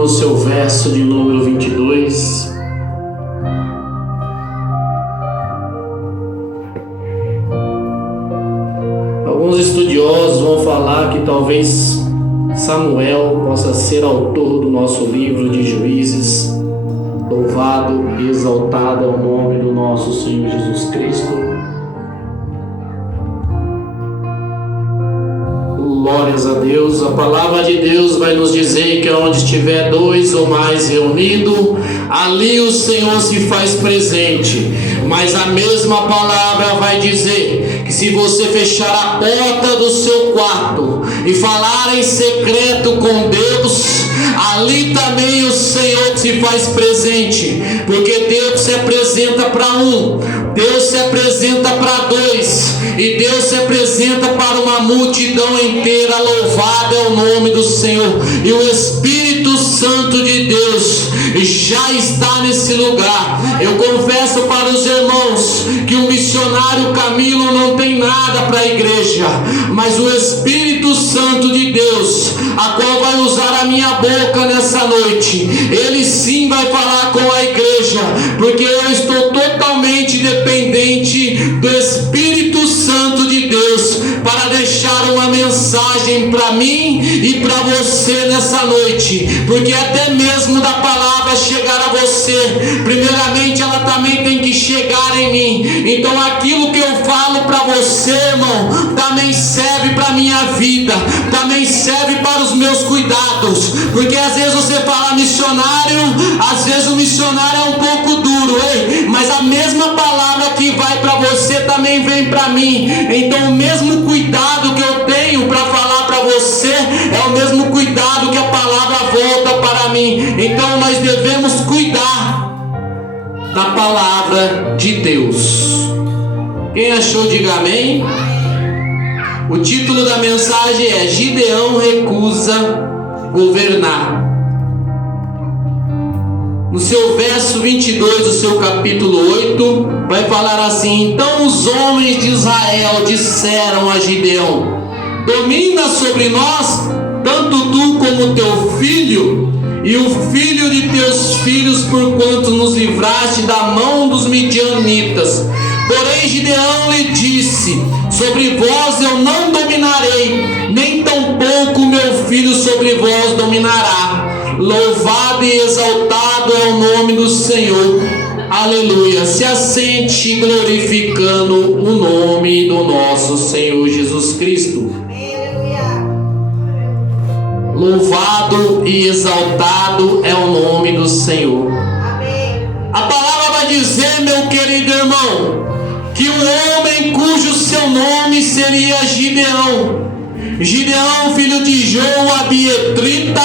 O seu verso de número 22. Alguns estudiosos vão falar que talvez Samuel possa ser autor do nosso livro de Juízes. Louvado e exaltado é o nome do nosso Senhor Jesus Cristo. Glórias a Deus. A palavra de Deus vai nos dizer que onde estiver dois ou mais reunidos, ali o Senhor se faz presente. Mas a mesma palavra vai dizer que se você fechar a porta do seu quarto e falar em secreto com Deus, ali também o Senhor se faz presente. Porque Deus se apresenta para um, Deus se apresenta para dois, e Deus se apresenta para uma multidão inteira. Louvado é o nome do Senhor. E o Espírito Santo de Deus já está nesse lugar. Eu confesso para os irmãos que o missionário Camilo não tem nada para a igreja, mas o Espírito Santo de Deus, a qual vai usar a minha boca nessa noite, ele sim vai falar com a igreja, porque eu estou totalmente dependente do Espírito Santo de Deus para deixar uma mensagem para mim e para você nessa noite. Porque até mesmo da palavra chegar a você, primeiramente ela também tem que chegar em mim. Então aquilo que eu falo para você, irmão, também serve para a minha vida, também serve para os meus cuidados. Porque às vezes você fala missionário, às vezes o missionário é um pouco duro, mas a mesma palavra que vai para você também vem para mim. Então o mesmo cuidado que eu tenho para falar para você é o mesmo cuidado que a palavra volta para mim. Então nós devemos cuidar da palavra de Deus. Quem achou, diga amém. O título da mensagem é Gideão recusa governar. No seu verso 22 do seu capítulo 8, vai falar assim: então os homens de Israel disseram a Gideão: domina sobre nós, tanto tu como teu filho, e o filho de teus filhos, porquanto nos livraste da mão dos midianitas. Porém Gideão lhe disse: sobre vós eu não dominarei, nem tampouco meu filho sobre vós dominará. Louvado e exaltado é o nome do Senhor. Aleluia. Se assente glorificando o nome do nosso Senhor Jesus Cristo. Louvado e exaltado é o nome do Senhor. A palavra vai dizer, meu querido irmão, que um homem cujo seu nome seria Gideão. Gideão, filho de Joabe-etrita.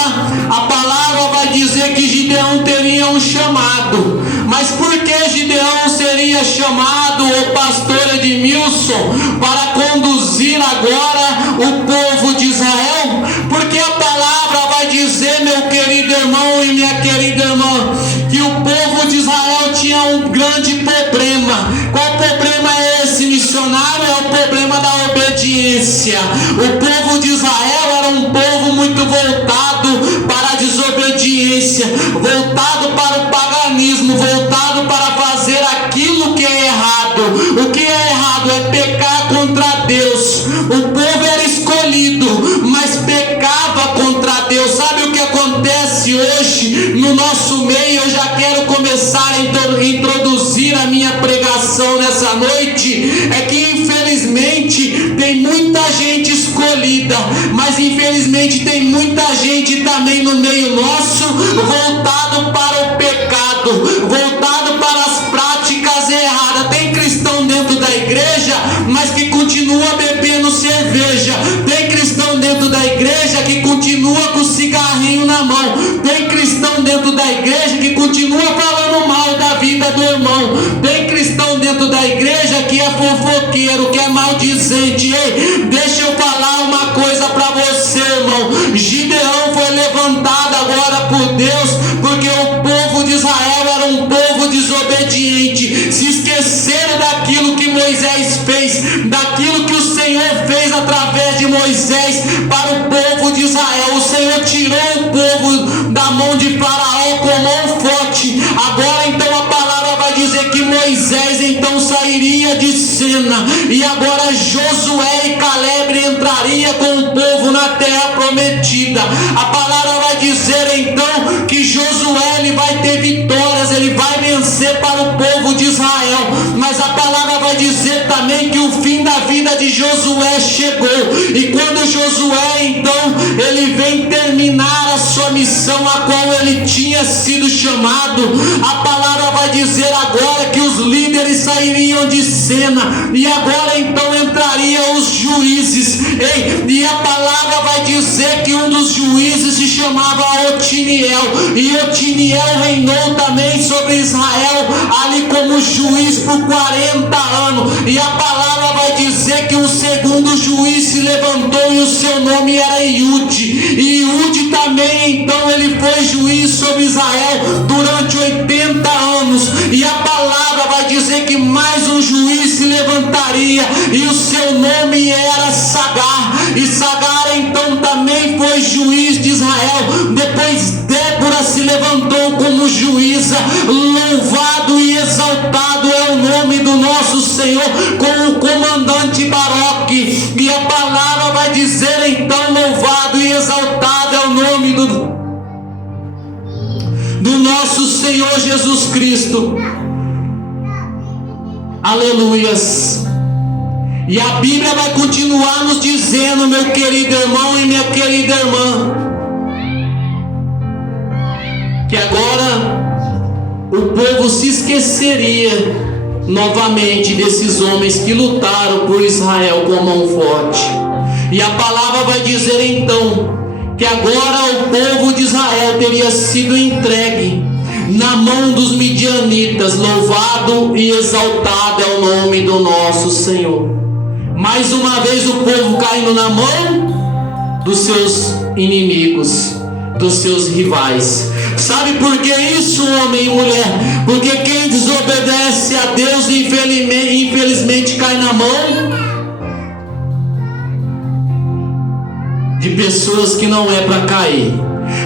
A palavra vai dizer que Gideão teria um chamado. Mas por que Gideão seria chamado, o pastor Edmilson, para conduzir agora o povo de Israel? Porque a palavra vai dizer, meu querido irmão e minha querida irmã, que o povo de Israel tinha um grande problema. Qual problema é esse, missionário? É o problema da obediência. O povo de Israel era um povo muito voltado para a desobediência, voltado para o paganismo, voltado para fazer aquilo que é errado. O que é errado é pecar contra Deus. O povo era escolhido, mas pecava contra Deus. Sabe o que acontece hoje no nosso meio? Eu já quero começar a introduzir a minha pregação nessa noite. É que infelizmente tem muita gente escolhida, mas infelizmente tem muita gente também no meio nosso voltado para o pecado, voltado para as práticas erradas. Tem cristão dentro da igreja, mas que continua bebendo cerveja. Tem cristão dentro da igreja que continua com o cigarrinho na mão. Tem cristão dentro da igreja que continua falando mal da vida do irmão. Tem cristão dentro da igreja que é fofoqueiro, que é maldizente. Ei, deixa eu falar uma coisa para você, irmão. Gideão foi levantado agora por Deus, porque o povo de Israel era um povo desobediente. Se esqueceram daquilo que Moisés fez, daquilo que o Senhor fez através de Moisés para o povo de Israel. O Senhor tirou o povo da mão de e agora Josué e Caleb entraria com o povo na terra prometida. A palavra vai dizer então que Josué ele vai ter vitórias, ele vai vencer para o povo de Israel, mas a palavra vai dizer também que o fim da vida de Josué chegou, e quando Josué então ele vem terminar a sua missão a qual ele tinha sido chamado, a palavra vai dizer agora que os líderes sairiam de cena, e agora então entrariam os juízes. E a palavra vai dizer que um dos juízes se chamava Otiniel, e Otiniel reinou também sobre Israel ali como juiz por 40 anos, e a palavra vai dizer que o segundo juiz se levantou e o seu nome era Iude, e Iude também então ele foi juiz sobre Israel durante 80 anos, e a palavra vai dizer que mais um juiz se levantaria e o seu nome era Sagar, e Sagar então também foi juiz de Israel. Depois Débora se levantou como juíza. Louvado e exaltado é o nome do nosso Senhor com o comandante Baroque, e a palavra vai dizer então louvado e exaltado é o nome do nosso Senhor Jesus Cristo. Aleluias. E a Bíblia vai continuar nos dizendo, meu querido irmão e minha querida irmã, que agora o povo se esqueceria novamente desses homens que lutaram por Israel com a mão forte. E a palavra vai dizer então que agora o povo de Israel teria sido entregue na mão dos midianitas. Louvado e exaltado é o nome do nosso Senhor. Mais uma vez o povo caindo na mão dos seus inimigos, dos seus rivais. Sabe por que isso, homem e mulher? Porque quem desobedece a Deus infelizmente cai na mão de pessoas que não é para cair.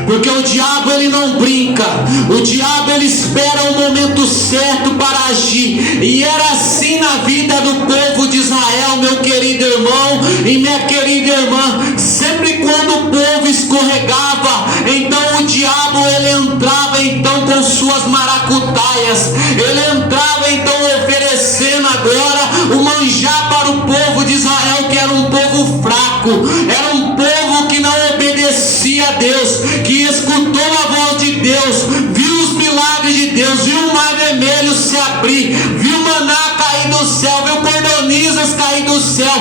Porque o diabo ele não brinca, o diabo ele espera o momento certo para agir, e era assim na vida do povo de Israel, meu querido irmão e minha querida irmã. Sempre quando o povo escorregava, então o diabo ele entrava então com suas maracutaias, ele entrava então oferecendo agora o manjar para o povo de Israel, que era um povo fraco, era um povo que não obedecia a Deus, que escutou a voz de Deus, viu os milagres de Deus, viu o mar vermelho se abrir, viu maná cair do céu, viu cordonizas cair do céu,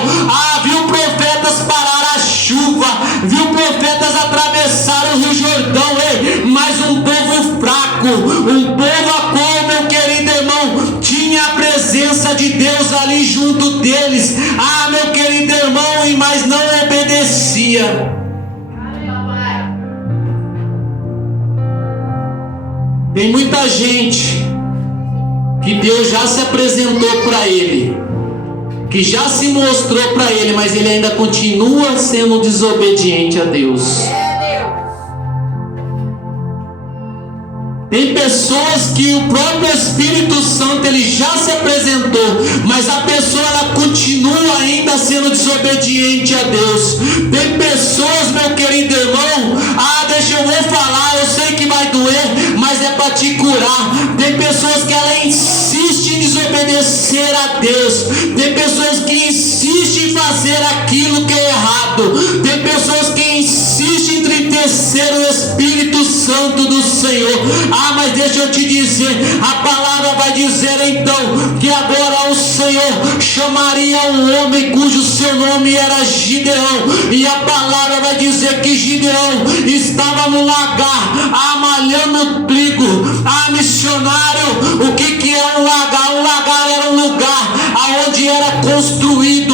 viu profetas parar a chuva, viu profetas atravessar o Rio Jordão. Mas um povo fraco, um povo a qual, meu querido irmão, tinha a presença de Deus ali junto deles, meu querido irmão, mas não obedecia. Tem muita gente que Deus já se apresentou para ele, que já se mostrou para ele, mas ele ainda continua sendo desobediente a Deus. Tem pessoas que o próprio Espírito Santo ele já se apresentou, mas a pessoa ela continua ainda sendo desobediente a Deus. Tem pessoas, meu querido irmão, eu vou falar, eu sei que vai doer, mas é para te curar. Tem pessoas que ela insiste em desobedecer a Deus. Tem pessoas que insistem em fazer aquilo que é errado. Tem pessoas que insistem em entristecer o Espírito Santo do Senhor. Mas deixa eu te dizer, a palavra vai dizer então que agora o Senhor chamaria um homem cujo seu nome era Gideão, e a palavra vai dizer que Gideão estava no lagar, malhando trigo. Missionário, o que é um lagar? Um lagar era um lugar onde era construído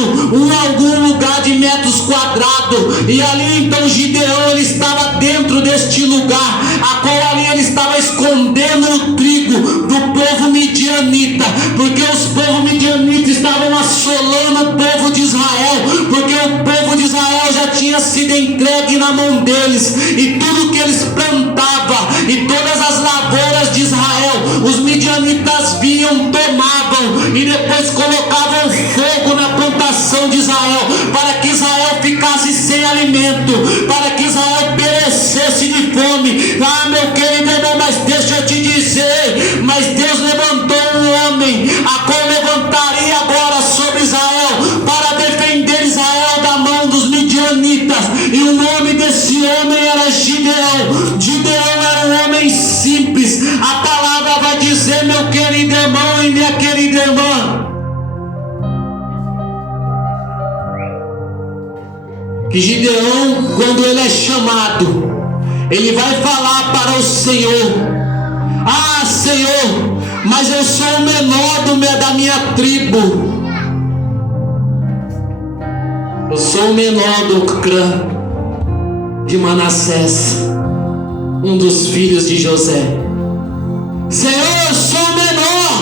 algum lugar de metros quadrados, e ali então Gideão ele estava dentro deste lugar, a qual ali ele estava escondendo o trigo do povo midianita, porque os povos midianitas estavam assolando o povo de Israel, porque o povo de Israel já tinha sido entregue na mão deles, e tudo que eles plantavam e todas as lavouras de Israel, os midianitas vinham, tomavam e depois colocavam fogo na que Gideão, quando ele é chamado, ele vai falar para o Senhor: ah, Senhor, mas eu sou o menor da minha tribo. Eu sou o menor do clã de Manassés, um dos filhos de José. Senhor, eu sou o menor.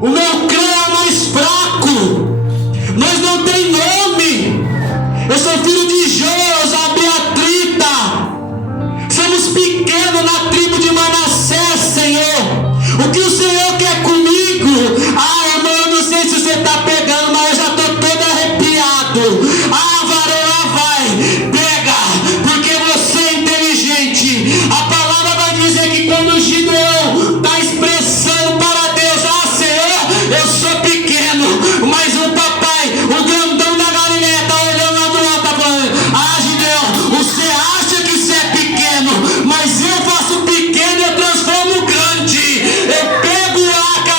O meu clã é o mais fraco. Nós não tem nome. Eu sou filho de Josa, Beatrita. Somos pequenos na tribo de Manassés, Senhor. O que o Senhor quer comigo? Ah, irmão, eu não sei se você está pegando, mas eu já estou todo arrepiado. Ah, varão, vai, pega, porque você é inteligente. A palavra vai dizer que quando Gideão está expressando para Deus: ah, Senhor, eu sou pequeno, mas o papai, o grandão da Galileia, está olhando lá do lado, está falando: ah, Gideão, você acha que você é pequeno, mas eu faço pequeno e eu transformo grande. Eu pego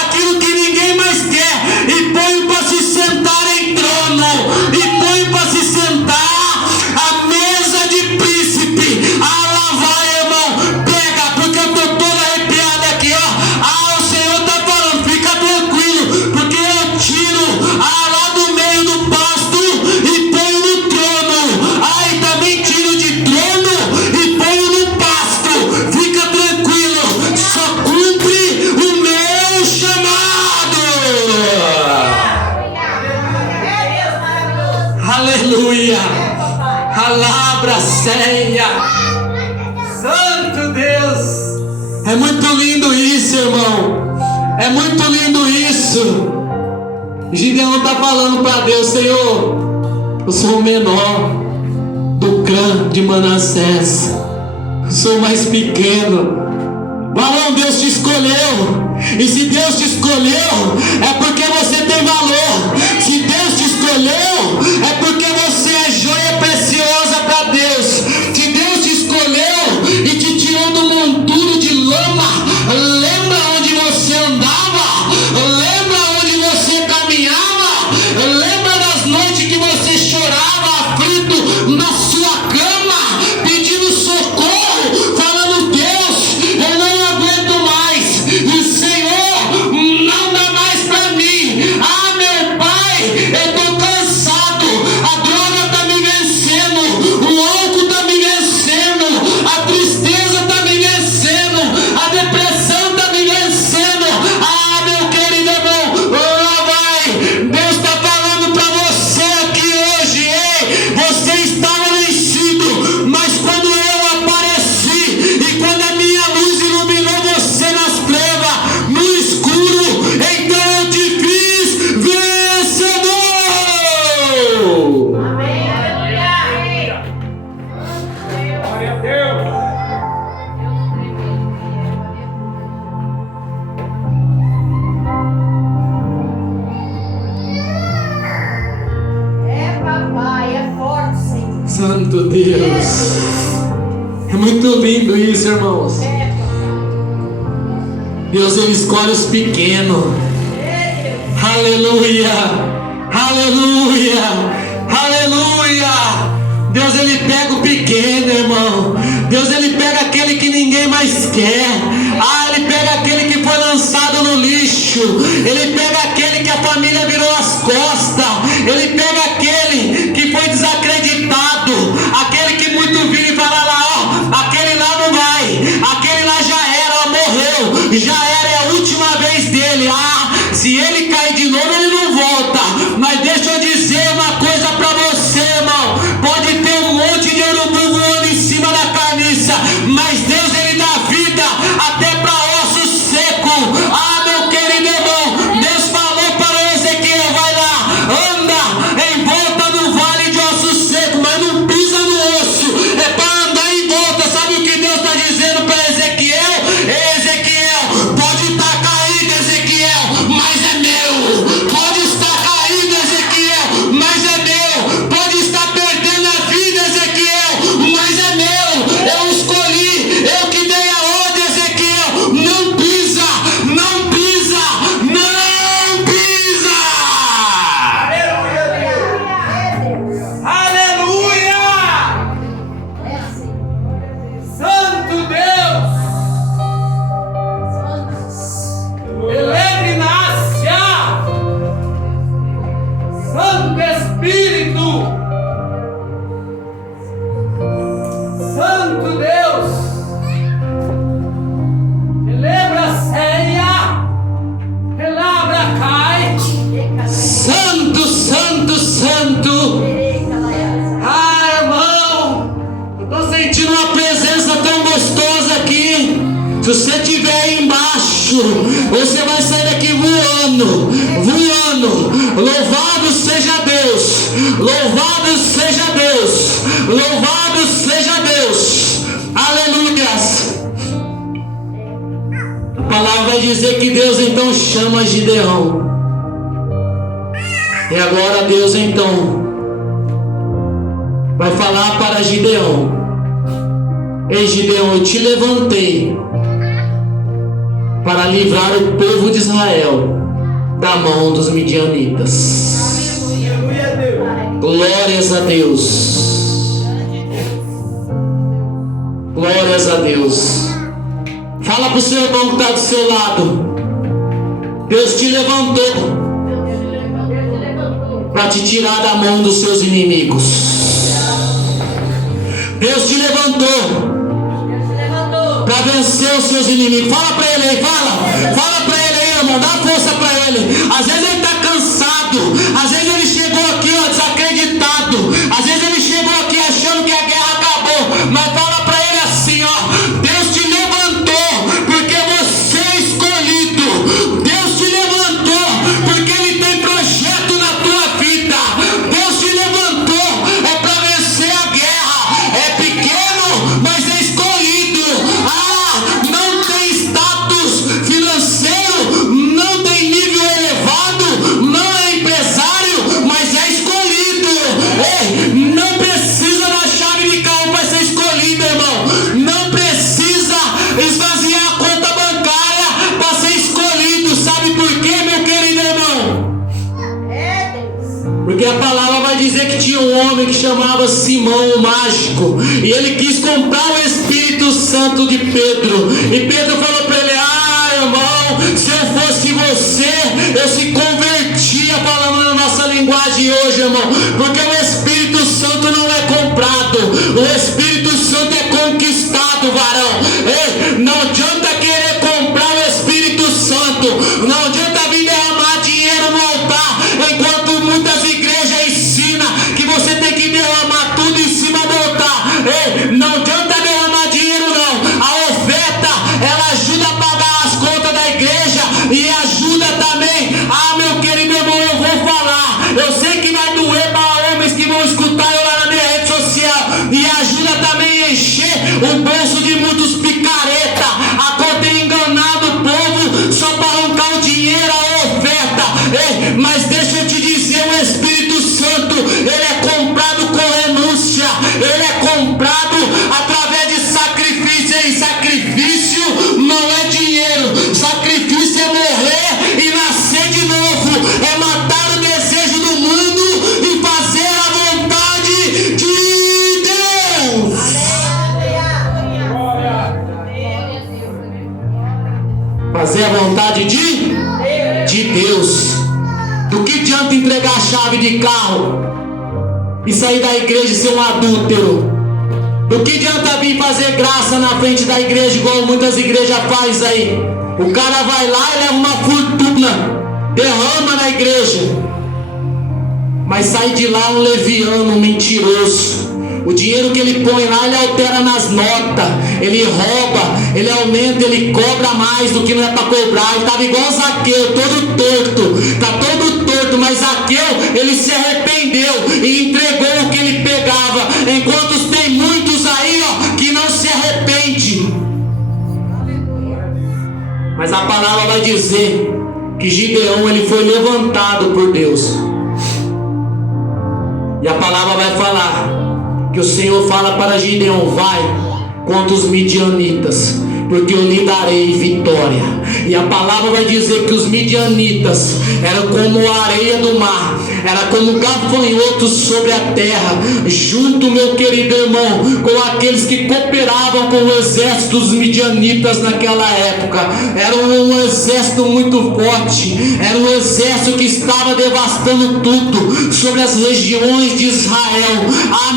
aquilo que ninguém mais quer e ponho para se sentar em trono, e ponho para se sentar à mesa de príncipe. Ah, lá vai, irmão, pega, porque eu estou todo arrepiado aqui, ó. Ah, o Senhor está falando: fica tranquilo, porque eu tiro lá do meio do pasto e ponho no trono. Ah, e também tiro de trono e ponho no pasto. Fica tranquilo, só cumpre o meu chamado. Aleluia. Palavra ceia. Santo Deus. É muito lindo isso, irmão. É muito lindo isso. Gideão está falando para Deus: Senhor, eu sou o menor do clã de Manassés. Eu sou o mais pequeno. Varão, Deus te escolheu. E se Deus te escolheu, é porque você tem valor. Se Deus te escolheu, é porque você é joia preciosa para Deus. Se Deus te escolheu e te tirou do monturo de lama, lembra onde você andava? Lembra onde você caminhava? Lembra das noites que você chorava aflito na sua cama, pedindo socorro, falando: Deus, eu não aguento mais, e Senhor, não dá mais para mim. Ah, meu Pai, eu estou cansado, a droga está me vencendo, o álcool está me vencendo, a tristeza está me vencendo, a depressão está me vencendo. Ah, meu querido irmão, lá vai, Deus está falando para você aqui hoje: ei, você estava vencido, mas quando eu apareci e quando a minha luz iluminou você nas trevas, no escuro, então eu te fiz vencedor. Amém. Aleluia. Glória a Deus. É, papai, é forte, Senhor. Santo Deus. É muito lindo isso, irmãos. É, Deus, ele escolhe os pequenos. papai. Aleluia, aleluia, aleluia. Deus, ele pega o pequeno, irmão. Deus, ele pega aquele que ninguém mais quer. Ah, ele pega aquele que foi lançado no lixo. Ele pega aquele que a família virou as costas. Ele pega aquele que foi desacreditado, aquele que muito vira e fala lá: ó, aquele lá não vai, aquele lá já era, morreu, já era, é a última vez dele. Ah, se ele cair de novo, ele não volta. Mas deixa eu dizer uma coisa para você, irmão: pode ter um monte de urubu voando em cima da carniça, mas Se você estiver aí embaixo, você vai sair daqui voando, voando. Louvado seja Deus, louvado seja Deus, louvado seja Deus. Aleluias. A palavra vai dizer que Deus então chama Gideão. E agora Deus então vai falar para Gideão: ei Gideão, eu te levantei para livrar o povo de Israel da mão dos midianitas. Glórias a Deus. Glórias a Deus. Fala para o seu irmão que está do seu lado: Deus te levantou para te tirar da mão dos seus inimigos. Deus te levantou para vencer os seus inimigos. Fala para ele aí, fala para ele aí, irmão, dá força para ele. Às vezes ele está cansado, às vezes ele chegou aqui desacreditado, às vezes ele chegou aqui achando que a guerra acabou, mas fala para ele assim, Deus te levantou porque você é escolhido. Deus te levantou porque Ele tem projeto na tua vida. Deus te levantou para vencer a guerra. É pequeno, mas é escolhido. Não tem status financeiro, não tem nível elevado, não é empresário, mas é escolhido. Ei, não precisa da chave de carro para ser escolhido, irmão. Não precisa esvaziar a conta bancária para ser escolhido. Sabe por quê, meu querido irmão? Porque a palavra vai dizer que tinha um homem que chamava Simão o mágico, e ele quis comprar o Espírito Santo de Pedro. E Pedro falou para ele: irmão, se eu fosse você, eu se convertia, falando na nossa linguagem hoje, irmão. Porque o Espírito Santo não é comprado, o Espírito Santo é conquistado, varão. Ei, não adianta querer comprar o Espírito Santo, não adianta vir derramar dinheiro no altar, enquanto muitas igrejas ensinam que você tem que derramar tudo em cima do altar. Ei, não adianta derramar dinheiro não. A oferta, ela ajuda a pagar as contas da igreja e ajuda também. Meu querido irmão, eu vou falar, eu sei que vai doer para homens que vão escutar eu lá na minha rede social, e ajuda também a encher o bolso de muitos picareta, a qual tem enganado o povo só para arrancar o dinheiro, a oferta. Ei, mas deixa eu te dizer, o Espírito Santo, ele é comprado com renúncia, ele é comprado através de sacrifício. E sacrifício não é dinheiro, sacrifício é morrer e nascer de novo, é matar o desejo do mundo e fazer a vontade de Deus. Fazer a vontade de Deus. Do que adianta entregar a chave de carro e sair da igreja e ser um adúltero? Do que adianta vir fazer graça na frente da igreja, igual muitas igrejas fazem aí? O cara vai lá e leva uma fortuna, derrama na igreja, mas sai de lá um leviano, um mentiroso. O dinheiro que ele põe lá, ele altera nas notas, ele rouba, ele aumenta, ele cobra mais do que não é para cobrar. Ele estava igual Zaqueu, todo torto, está todo torto, mas Zaqueu, ele se arrependeu e entregou o que ele pegava, enquanto tem muitos aí que não se arrependem. Mas a palavra vai dizer que Gideão, ele foi levantado por Deus, e a palavra vai falar que o Senhor fala para Gideão: vai contra os midianitas, porque eu lhe darei vitória. E a palavra vai dizer que os midianitas eram como a areia do mar, era como gafanhotos sobre a terra, junto, meu querido irmão, com aqueles que cooperavam com o exército dos midianitas naquela época. Era um exército muito forte, era um exército que estava devastando tudo sobre as regiões de Israel.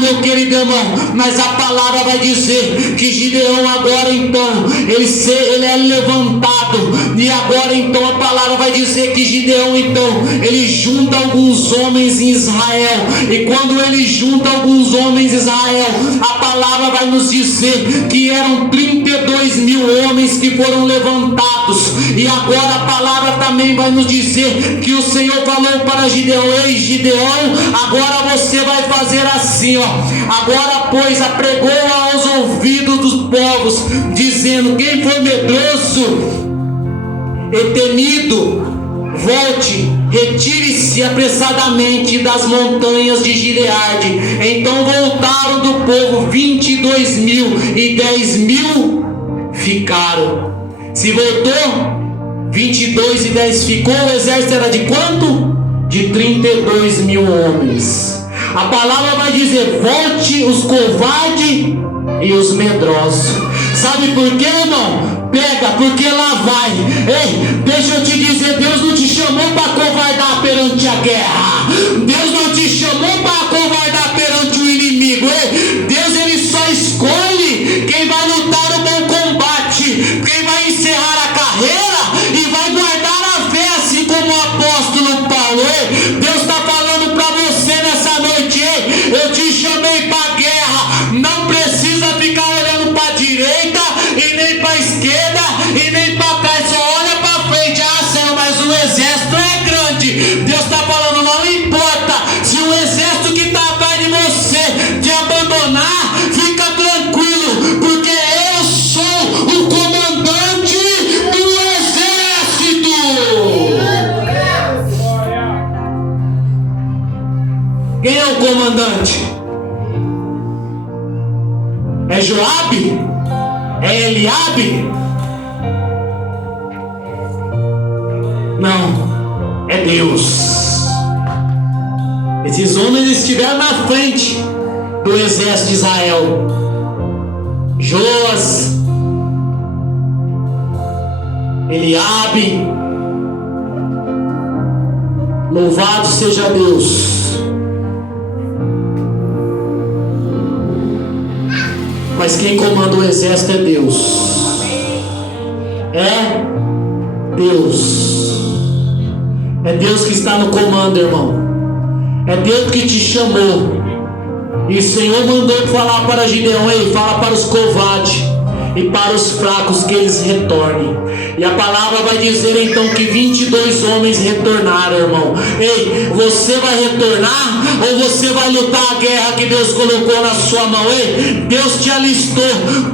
Meu querido irmão, mas a palavra vai dizer que Gideão agora então, ele é levantado, e agora então a palavra vai dizer que Gideão então, ele junta alguns homens em Israel, e quando ele junta alguns homens em Israel, a palavra vai nos dizer que eram 32 22.000 homens que foram levantados. E agora a palavra também vai nos dizer que o Senhor falou para Gideão: ei Gideão, agora você vai fazer assim, ó. Agora pois apregou aos ouvidos dos povos, dizendo: quem for medroso e temido, volte, retire-se apressadamente das montanhas de Gileade. Então voltaram do povo 22.000 e 10.000 ficaram. Se voltou 22 e 10 ficou, o exército era de quanto? De 32.000 homens. A palavra vai dizer: volte os covardes e os medrosos. Sabe por quê, irmão? Pega, porque lá vai. Ei, deixa eu te dizer, Deus não te chamou para covardar perante a guerra. Deus não te chamou para covardar perante o inimigo. Ei, Deus, ele só escolhe quem vai lutar o bom combate, quem vai encerrar a carreira e vai guardar a fé, assim como o apóstolo Paulo. Ei, Deus está falando para você nessa noite. Ei, eu te chamei para a guerra. Não precisa ficar olhando para a direita e nem para a esquerda e nem para trás, só olha para frente. Ah, Senhor, mas o exército é grande. Deus está falando: não importa se o exército que está atrás de você te abandonar, fica tranquilo, porque eu sou o comandante do exército. Quem é o comandante? É Joabe? É Eliabe? Não, é Deus. Esses homens estiveram na frente do exército de Israel. Joas, Eliabe, louvado seja Deus. Mas quem comanda o exército é Deus. É Deus. É Deus que está no comando, irmão. É Deus que te chamou. E o Senhor mandou falar para Gideão: ei, fala para os covardes e para os fracos que eles retornem. E a palavra vai dizer então que 22 homens retornaram, irmão. Ei, você vai retornar ou você vai lutar a guerra que Deus colocou na sua mão? Ei, Deus te alistou,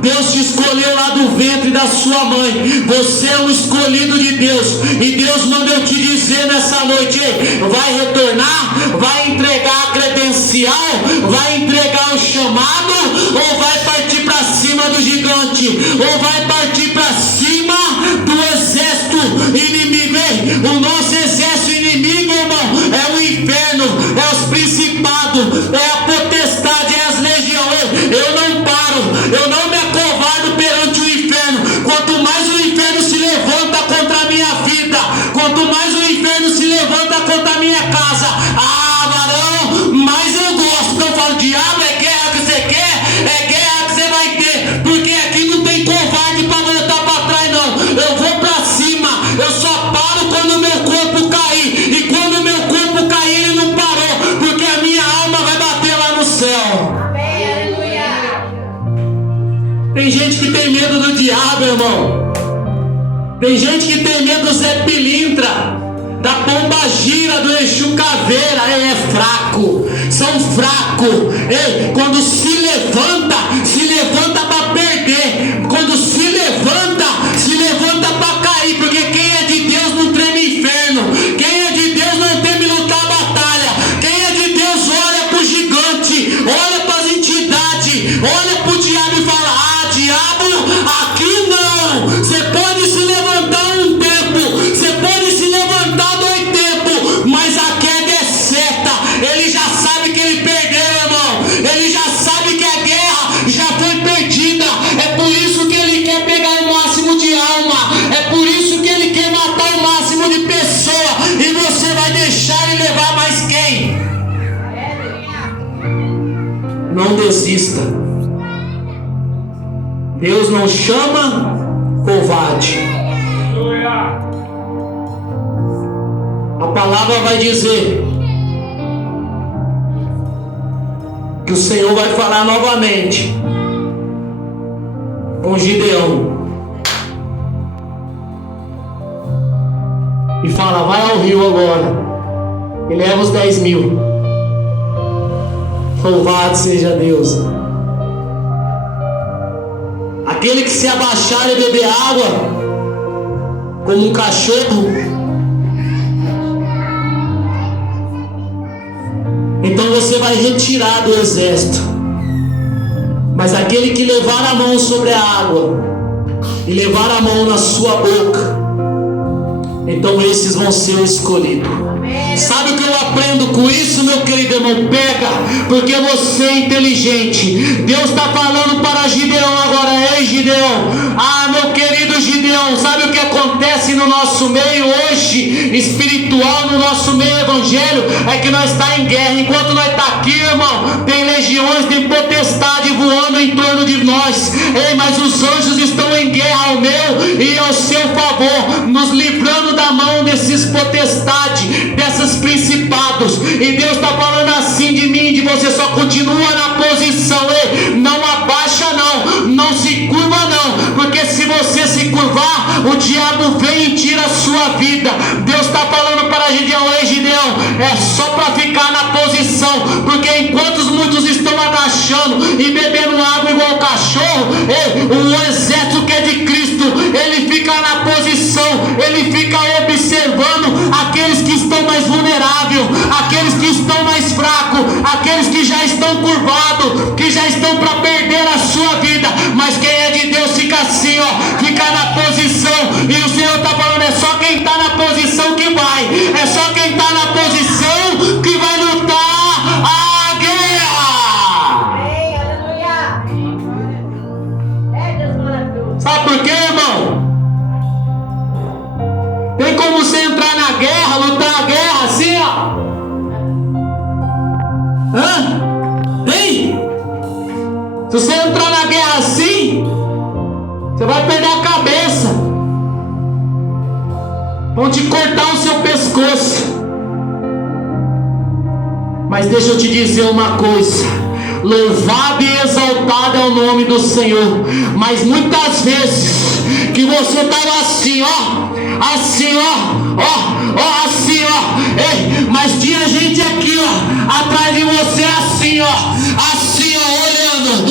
Deus te escolheu lá do ventre da sua mãe. Você é um escolhido de Deus. E Deus manda eu te dizer nessa noite: ei, vai retornar, vai entregar a credencial, vai entregar o chamado, ou vai partir para cima do gigante, ou vai partir para cima do exército inimigo. Ei, o nosso exército inimigo, irmão, é o inferno, é os principados, é a potestade, é as legiões. Eu não paro, eu não me acovardo perante o inferno. Quanto mais o inferno se levanta contra a minha vida, quanto mais o inferno se levanta contra a minha casa, varão, mais eu gosto. Eu falo: diabo, é guerra que você quer? É guerra que você vai ter, porque aqui não tem covarde para voltar para trás, não. Eu vou para cima, eu só paro quando o meu corpo cair. E quando o meu corpo cair, ele não parou, porque a minha alma vai bater lá no céu. Tem gente que tem medo do diabo, irmão. Tem gente que tem medo do Zé Pilintra, da pomba gira, do Exu Caveira. Ele é fraco, são fracos. Ei, quando se levanta para perder. Quando se levanta para cair, porque quem é de Deus não treme inferno. Quem é de Deus não teme lutar a batalha. Quem é de Deus olha para o gigante, olha para as entidades, olha para o diabo e fala: ah, diabo, aqui não. Você pode se levantar um tempo, você pode se levantar 2 tempos, mas a queda é certa. Ele já sabe que ele perdeu, irmão. Ele já sabe que a guerra já foi perdida. É por isso que ele quer pegar o máximo de alma. É por isso que ele quer matar o máximo de pessoa. E você vai deixar ele levar mais quem? Não desista. Deus não chama covarde. A palavra vai dizer que o Senhor vai falar novamente com Gideão e fala: vai ao rio agora e leva os 10.000. Louvado seja Deus. Aquele que se abaixar e beber água como um cachorro, então você vai retirar do exército. Mas aquele que levar a mão sobre a água e levar a mão na sua boca, então esses vão ser o escolhido. Sabe o que eu aprendo com isso, meu querido irmão? Pega, porque você é inteligente. Deus está falando para Gideão agora: ei Gideão, meu querido Gideão, sabe o que acontece no nosso meio hoje, espiritual, no nosso meio evangélico? É que nós está em guerra. Enquanto nós está aqui, irmão, tem legiões, tem potestade voando em torno de nós. Ei, mas os anjos estão em guerra ao meu e ao seu favor, nos livrando da mão desses potestades, dessas principados. E Deus está falando assim de mim, de você: só continua na posição. Ei, não abaixa não, não se curva não, porque se você se curvar, o diabo vem e tira a sua vida. Deus está falando para Gideão: ei Gideão, é só para ficar na posição, porque enquanto muitos estão agachando e bebendo água igual cachorro, o exército que é de Cristo, ele fica na posição, ele fica observando aqueles que estão mais vulneráveis, aqueles que estão mais fracos, aqueles que já estão curvados, que já estão para perder a sua vida. Mas quem é de Deus fica assim, ó, fica na posição. E o Senhor está falando: é só quem está na posição que vai, é só quem está na posição que vai lutar a guerra. Ei, aleluia. É Deus maravilhoso. Sabe por quê, irmão? Tem como você entrar na guerra, lutar a guerra assim, ó? Tem? Se você entrar na guerra assim, você vai perder a cabeça. Vão te cortar o seu pescoço. Mas deixa eu te dizer uma coisa: louvado e exaltado é o nome do Senhor. Mas muitas vezes que você estava assim, ó, assim, ó, assim, ó, ei, mas tinha gente aqui, ó, atrás de você, assim, ó, olhando.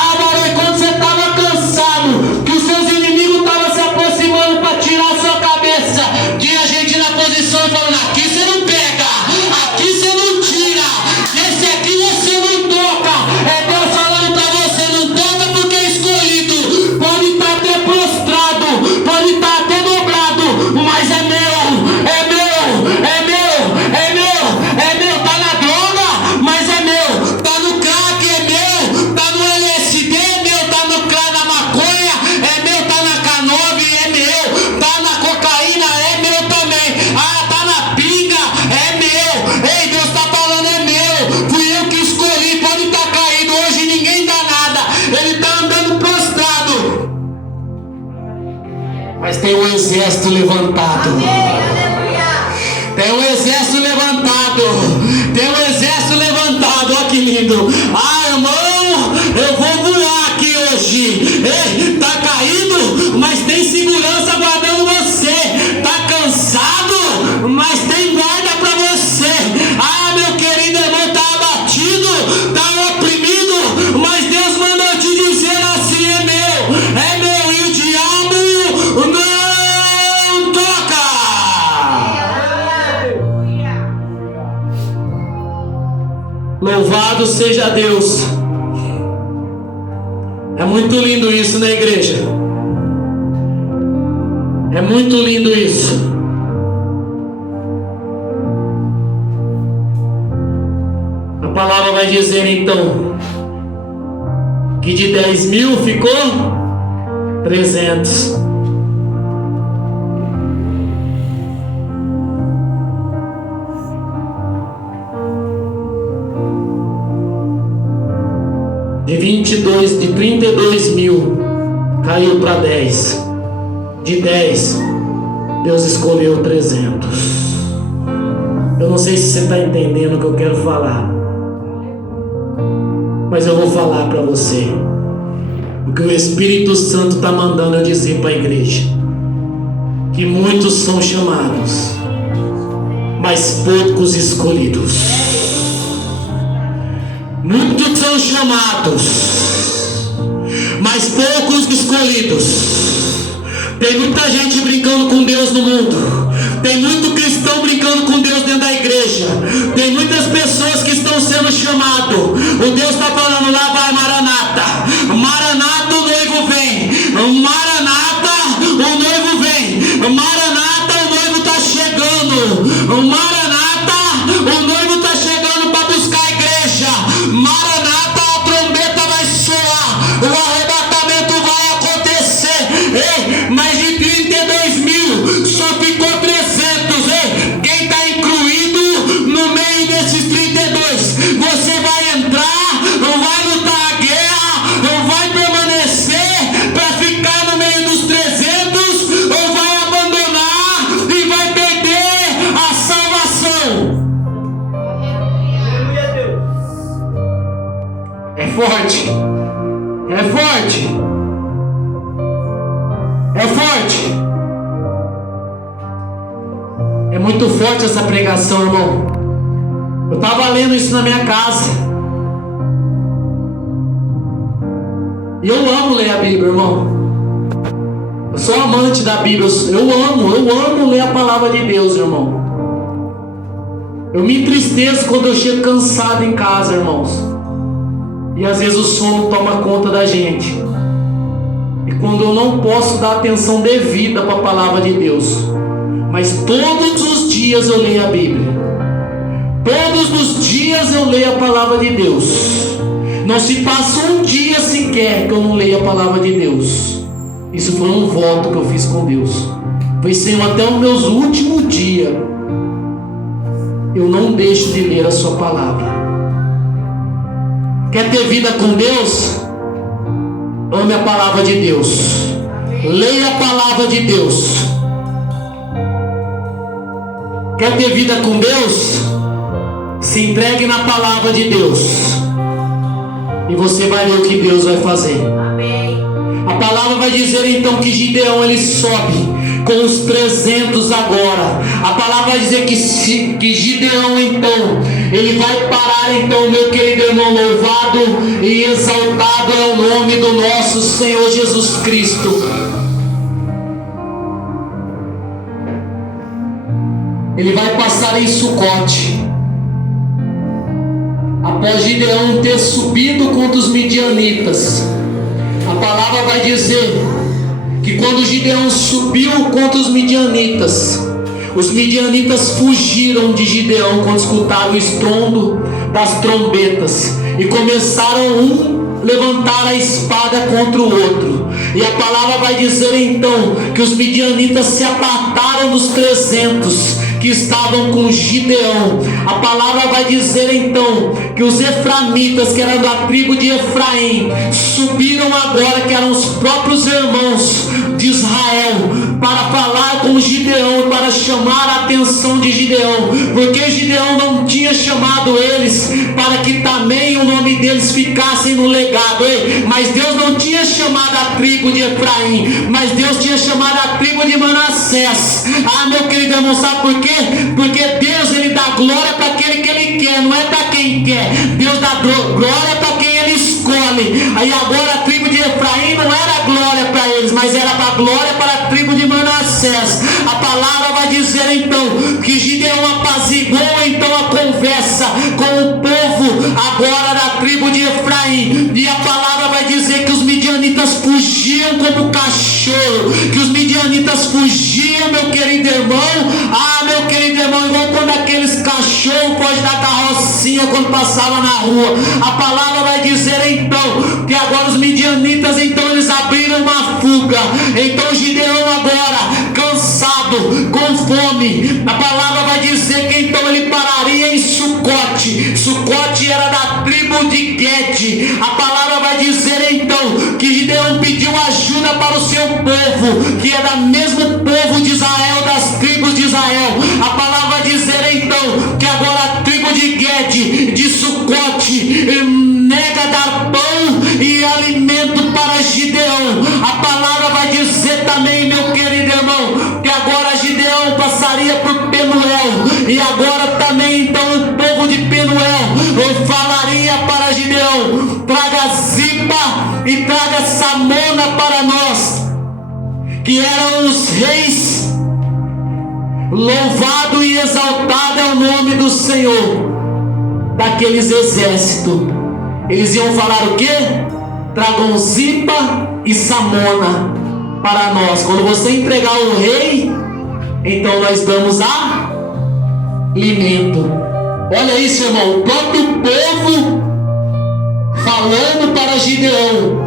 Varão, e quando você estava cansado, que os seus inimigos estavam se aproximando para tirar a sua cabeça, tinha gente na posição e falando: aqui você não pega, aqui você não tira, esse aqui você não toca. É Deus falando para você: não toca, porque é escolhido. Pode estar até prostrado, pode estar até dobrado, mas é meu, é meu, é meu, é meu, é meu. Tá na droga, mas é meu. Tá no crack, é meu. Tá no LSD, é meu. Tá no crack, na maconha, é meu. Tá na cannabis, é meu. Tá na cocaína, é meu também. Tá na pinga, é meu. Ei, Deus tá falando: é meu. Fui eu que escolhi. Pode estar caído hoje, ninguém dá nada. Ele tá andando prostrado, mas tem um exército levantado. Tem um exército levantado. Tem um exército levantado. Olha que lindo. Irmão, eu vou voar aqui hoje. Ei, tá caído, mas tem segurança guardando você. Tá cansado, mas tem guarda para você. Meu querido irmão, tá abatido, tá oprimido, mas Deus mandou te dizer assim: é meu, e o diabo não toca. Louvado seja Deus. É muito lindo isso na igreja. É muito lindo isso. A palavra vai dizer então que de 10.000 ficou 300. De 32 mil caiu para 10. De 10, Deus escolheu 300. Eu não sei se você está entendendo o que eu quero falar, mas eu vou falar para você. O que o Espírito Santo está mandando eu dizer para a igreja: que muitos são chamados, mas poucos escolhidos. Muitos são chamados, mas poucos escolhidos. Tem muita gente brincando com Deus no mundo. Tem muito cristão brincando com Deus dentro da igreja. Tem muitas pessoas que estão sendo chamadas. O Deus está falando: lá vai Maranata. Maranata, o noivo vem. Maranata, o noivo vem. Maranata, o noivo está chegando. Maranata, o noivo está chegando para buscar a igreja. Maranata, a trombeta vai soar. O arrebatamento vai acontecer. Ei, mais de 32 mil, só ficou 300. Ei, quem está incluído no meio desses 32? Você vai entrar, vai lutar a guerra, vai permanecer para ficar no meio dos 300, ou vai abandonar e vai perder a salvação? Aleluia, Deus. É forte. É forte. É forte. É muito forte essa pregação, irmão. Eu estava lendo isso na minha casa. E eu amo ler a Bíblia, irmão. Eu sou amante da Bíblia. Eu amo ler a palavra de Deus, irmão. Eu me entristeço quando eu chego cansado em casa, irmãos. E às vezes o sono toma conta da gente. E quando eu não posso dar atenção devida para a palavra de Deus. Mas todos os dias eu leio a Bíblia. Todos os dias eu leio a palavra de Deus. Não se passa um dia sequer que eu não leia a palavra de Deus. Isso foi um voto que eu fiz com Deus. Foi: Senhor, até os meus últimos dias eu não deixo de ler a sua palavra. Quer ter vida com Deus? Ame a palavra de Deus. Leia a palavra de Deus. Quer ter vida com Deus? Se entregue na palavra de Deus. E você vai ver o que Deus vai fazer. Amém. A palavra vai dizer então que Gideão ele sobe com os 300 agora. A palavra vai dizer que Gideão então ele vai parar então, meu querido irmão. Louvado e exaltado é o nome do nosso Senhor Jesus Cristo. Ele vai passar em Sucote. Após Gideão ter subido contra os midianitas, a palavra vai dizer que quando Gideão subiu contra os midianitas fugiram de Gideão quando escutaram o estrondo das trombetas e começaram levantar a espada contra o outro. E a palavra vai dizer então que os midianitas se apartaram dos 300 que estavam com Gideão. A palavra vai dizer então que os eframitas, que eram da tribo de Efraim, subiram agora, que eram os próprios irmãos de Israel, para falar com Gideão, para chamar a atenção de Gideão, porque Gideão não tinha chamado eles para que também o nome deles ficasse no legado. Mas Deus não tinha chamado a tribo de Efraim, mas Deus tinha chamado a tribo de Manassés. Meu querido irmão, sabe por quê? Porque Deus ele dá glória para aquele que ele quer, não é para quem quer. Deus dá glória para quem ele escolhe. Aí agora a tribo de Efraim não era glória para eles, mas era para glória para a tribo de Manassés. A palavra vai dizer então que Gideão apaziguou então a conversa com o povo agora da tribo de Efraim. E a palavra vai dizer que os midianitas fugiam como cachorro, que os midianitas fugiam, meu querido irmão. Meu querido irmão, igual quando aqueles cachorros fogem da carrocinha quando passava na rua. A palavra vai dizer então que agora os midianitas então eles abriram uma fuga. Então Gideão agora cansado, com fome, a palavra vai dizer que então ele pararia em Sucote. Sucote era da tribo de Gede. A palavra vai dizer então que Gideão pediu ajuda para o seu povo, que é do mesmo povo de Israel, das tribos de Israel. A palavra vai dizer então que agora a tribo de Gede, de Sucote, nega dar pão e alimento para Gideão. também, meu querido irmão, que agora Gideão passaria por Penuel, e agora também então o povo de Penuel falaria para Gideão: traga Ziba e traga Samona para nós, que eram os reis. Louvado e exaltado é o nome do Senhor daqueles exércitos. Eles iam falar o quê? Tragam Ziba e Samona para nós. Quando você entregar o rei, então nós damos alimento. Olha isso, irmão, o próprio povo falando para Gideão: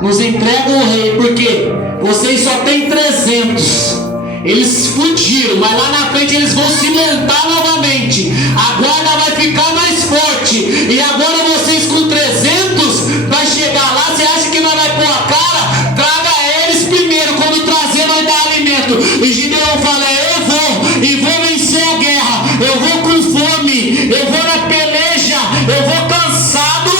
nos entregam o rei, porque vocês só tem 300. Eles fugiram, mas lá na frente eles vão se montar novamente. A guarda vai ficar mais forte. E agora vocês com 300 vai chegar lá. Você acha que nós vai pôr a cara? Traga eles primeiro. Quando trazer, nós dá alimento. E Gideão fala: eu vou e vou vencer a guerra. Eu vou com fome, eu vou na peleja, eu vou cansado,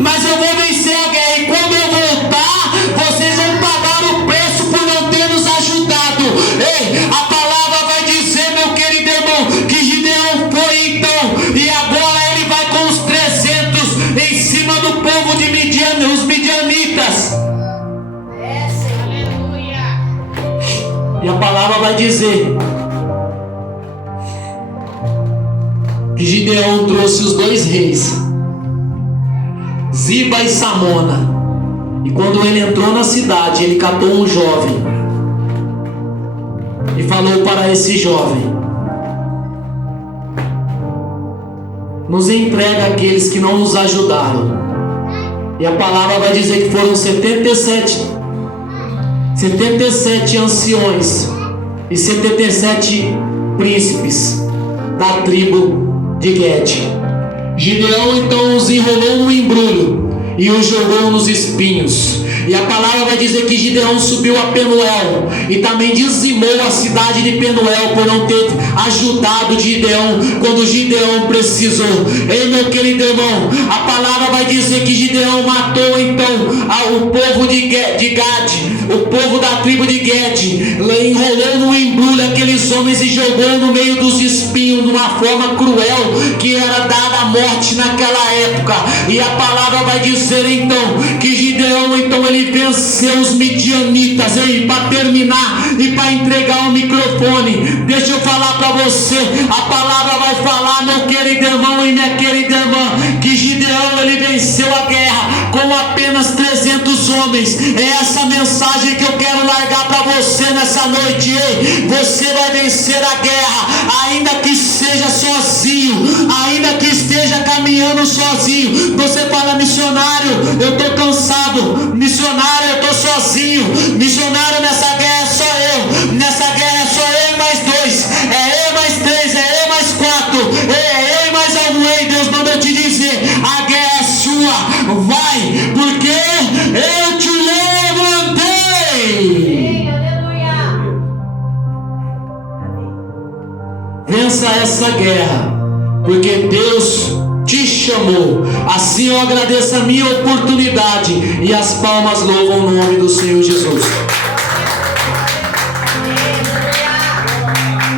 mas eu vou vencer a guerra. E quando eu voltar, vocês vão pagar o preço por não ter nos ajudado. Ei, a palavra vai dizer, meu querido irmão, que Gideão foi então, e agora ele vai com os 300 em cima do povo de Midian, os midianitas. Aleluia. E a palavra vai dizer que Gideão trouxe os 2 reis, Ziba e Samona. E quando ele entrou na cidade, ele catou um jovem e falou para esse jovem: nos entrega aqueles que não nos ajudaram. E a palavra vai dizer que foram 77 anciões e 77 príncipes da tribo de Gede. Gideão então os enrolou no embrulho e os jogou nos espinhos. E a palavra vai dizer que Gideão subiu a Penuel e também dizimou a cidade de Penuel por não ter ajudado Gideão quando Gideão precisou. Ei, meu querido irmão, a palavra vai dizer que Gideão matou então o povo de Gade, o povo da tribo de Gede, enrolou no embrulho aqueles homens e jogou no meio dos espinhos de uma forma cruel que era dada a morte naquela época. E a palavra vai dizer então que Gideão então ele venceu os midianitas. E para terminar e para entregar o microfone, deixa eu falar para você, a palavra vai falar, meu querido irmão e minha querida irmã, que Gideão ele venceu a guerra com apenas 300 homens. É essa mensagem que eu quero largar para você nessa noite. Ei, você vai vencer a guerra, ainda que seja sozinho, ainda que esteja caminhando sozinho. Você fala: missionário, eu estou cansado, missionário, eu estou sozinho, missionário, nessa guerra é só eu, nessa guerra é só eu e mais 2, é eu mais 3, é eu mais 4, é eu e mais algum. Ei, Deus mandou te dizer: a guerra é sua, vai, porque eu te levantei. Aleluia. Vença essa guerra, porque Deus te chamou. Assim eu agradeço a minha oportunidade e as palmas louvam o nome do Senhor Jesus.